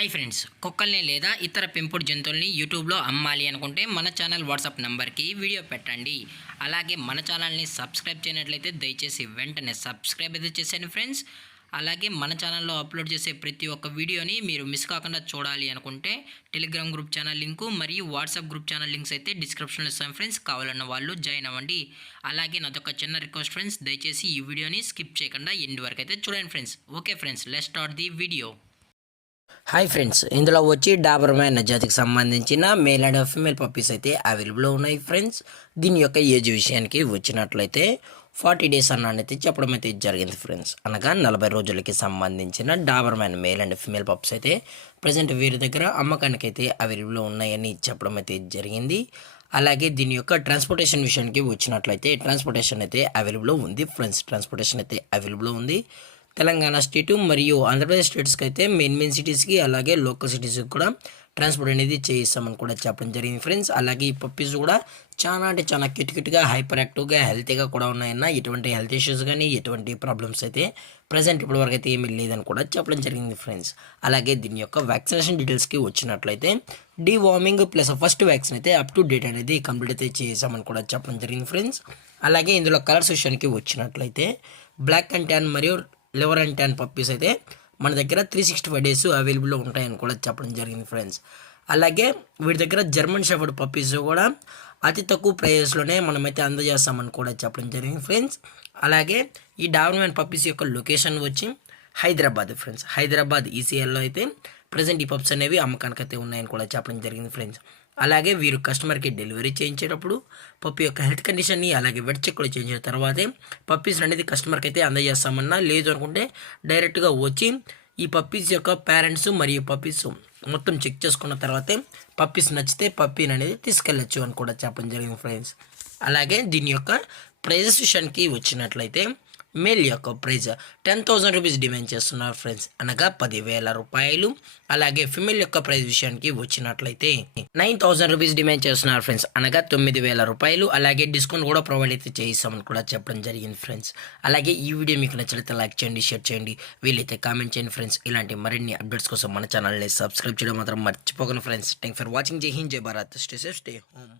Hi friends, కుక్కల్ని లేదా ఇతర పెంపుడు జంతువుల్ని యూట్యూబ్లో అమ్మాలి అనుకుంటే మన ఛానల్ వాట్సాప్ నెంబర్కి వీడియో పెట్టండి. అలాగే మన ఛానల్ని సబ్స్క్రైబ్ చేయనట్లయితే దయచేసి వెంటనే సబ్స్క్రైబ్ అయితే చేసేయండి ఫ్రెండ్స్. అలాగే మన ఛానల్లో అప్లోడ్ చేసే ప్రతి ఒక్క వీడియోని మీరు మిస్ కాకుండా చూడాలి అనుకుంటే టెలిగ్రామ్ గ్రూప్ ఛానల్ లింకు మరియు వాట్సాప్ గ్రూప్ ఛానల్ లింక్స్ అయితే డిస్క్రిప్షన్లో ఇస్తాను ఫ్రెండ్స్. కావాలన్న వాళ్ళు జాయిన్ అవ్వండి. అలాగే నాదొక చిన్న రిక్వెస్ట్ ఫ్రెండ్స్, దయచేసి ఈ వీడియోని స్కిప్ చేయకుండా ఎండ్ వరకు అయితే చూడండి friends. Okay friends, let's start the video. Hi friends, ఇందులో వచ్చి డాబర్మ్యాన్ జాతికి సంబంధించిన మేల్ అండ్ ఫీమేల్ పప్పీస్ అయితే అవైలబుల్లో ఉన్నాయి ఫ్రెండ్స్. దీని యొక్క ఏజ్ విషయానికి వచ్చినట్లయితే 40 డేస్ అన్నైతే చెప్పడం అయితే జరిగింది ఫ్రెండ్స్. అనగా 40 రోజులకి సంబంధించిన Doberman male and female pups అయితే ప్రజెంట్ వీరి దగ్గర అమ్మకానికి అయితే అవైలబుల్లో ఉన్నాయని చెప్పడం అయితే జరిగింది. అలాగే దీని యొక్క ట్రాన్స్పోర్టేషన్ విషయానికి వచ్చినట్లయితే ట్రాన్స్పోర్టేషన్ అయితే అవైలబుల్లో ఉంది ఫ్రెండ్స్. ట్రాన్స్పోర్టేషన్ అయితే అవైలబుల్లో ఉంది. తెలంగాణ స్టేటు మరియు ఆంధ్రప్రదేశ్ స్టేట్స్కి అయితే మెయిన్ సిటీస్కి అలాగే లోకల్ సిటీస్కి కూడా ట్రాన్స్పోర్ట్ అనేది చేయిస్తామని కూడా చెప్పడం జరిగింది ఫ్రెండ్స్. అలాగే ఈ పప్పీస్ కూడా చాలా అంటే చాలా క్యూట్గా హైపర్ యాక్టివ్గా హెల్తీగా కూడా ఉన్నాయన్న. ఎటువంటి హెల్త్ ఇష్యూస్ కానీ ఎటువంటి ప్రాబ్లమ్స్ అయితే ప్రజెంట్ ఇప్పటివరకు అయితే ఏమీ లేదని కూడా చెప్పడం జరిగింది ఫ్రెండ్స్. అలాగే దీని యొక్క వ్యాక్సినేషన్ డీటెయిల్స్కి వచ్చినట్లయితే డీవార్మింగ్ ప్లస్ ఫస్ట్ వ్యాక్సిన్ అయితే అప్ టు డేట్ అనేది కంప్లీట్ అయితే చేసామని కూడా చెప్పడం జరిగింది ఫ్రెండ్స్. అలాగే ఇందులో కలర్స్ విషయానికి వచ్చినట్లయితే బ్లాక్ అండ్ ట్యాన్ మరియు లివర్ అండ్ ట్యాన్ పప్పీస్ అయితే మన దగ్గర 365 డేస్ అవైలబుల్లో ఉంటాయని కూడా చెప్పడం జరిగింది ఫ్రెండ్స్. అలాగే వీటి దగ్గర జర్మన్ షెఫర్డ్ పప్పీస్ కూడా అతి తక్కువ ప్రైస్లోనే మనమైతే అందజేస్తామని కూడా చెప్పడం జరిగింది ఫ్రెండ్స్. అలాగే ఈ డాబర్మ్యాన్ పప్పీస్ యొక్క లొకేషన్ వచ్చి హైదరాబాద్ ఫ్రెండ్స్. హైదరాబాద్ ఈసీఎల్లో అయితే ప్రజెంట్ ఈ పప్స్ అనేవి అమ్మకానికి అయితే ఉన్నాయని కూడా చెప్పడం జరిగింది ఫ్రెండ్స్. అలాగే వీరు కస్టమర్కి డెలివరీ చేయించేటప్పుడు పప్పి యొక్క హెల్త్ కండిషన్ని అలాగే వెట్ చెక్ కూడా చేయించిన తర్వాతే పప్పీస్ అనేది కస్టమర్కి అయితే అందజేస్తామన్నా. లేదు అనుకుంటే డైరెక్ట్గా వచ్చి ఈ పప్పీస్ యొక్క పేరెంట్స్ మరియు పప్పీస్ మొత్తం చెక్ చేసుకున్న తర్వాతే పప్పీస్ నచ్చితే పప్పీని అనేది తీసుకెళ్ళచ్చు అని కూడా చెప్పడం జరిగింది ఫ్రెండ్స్. అలాగే దీని యొక్క ప్రైజెస్ విషయానికి వచ్చినట్లయితే మేల్ యొక్క ప్రైజ్ 10,000 రూపీస్ డిమాండ్ చేస్తున్నారు ఫ్రెండ్స్, అనగా 10,000 రూపాయలు. అలాగే ఫిమేల్ యొక్క ప్రైజ్ విషయానికి వచ్చినట్లయితే 9,000 రూపీస్ డిమాండ్ చేస్తున్నారు ఫ్రెండ్స్, అనగా 9,000 రూపాయలు. అలాగే డిస్కౌంట్ కూడా ప్రొవైడ్ అయితే చేయిస్తామని కూడా చెప్పడం జరిగింది ఫ్రెండ్స్. అలాగే ఈ వీడియో మీకు నచ్చితే లైక్ చేయండి, షేర్ చేయండి, వీలైతే కామెంట్ చేయండి ఫ్రెండ్స్. ఇలాంటి మరిన్ని అప్డేట్స్ కోసం మన ఛానల్ని సబ్స్క్రైబ్ చేయడం మాత్రం మర్చిపోకండి ఫ్రెండ్స్. Thank for watching. జై హింద్, జై Bharat, stay safe, stay home.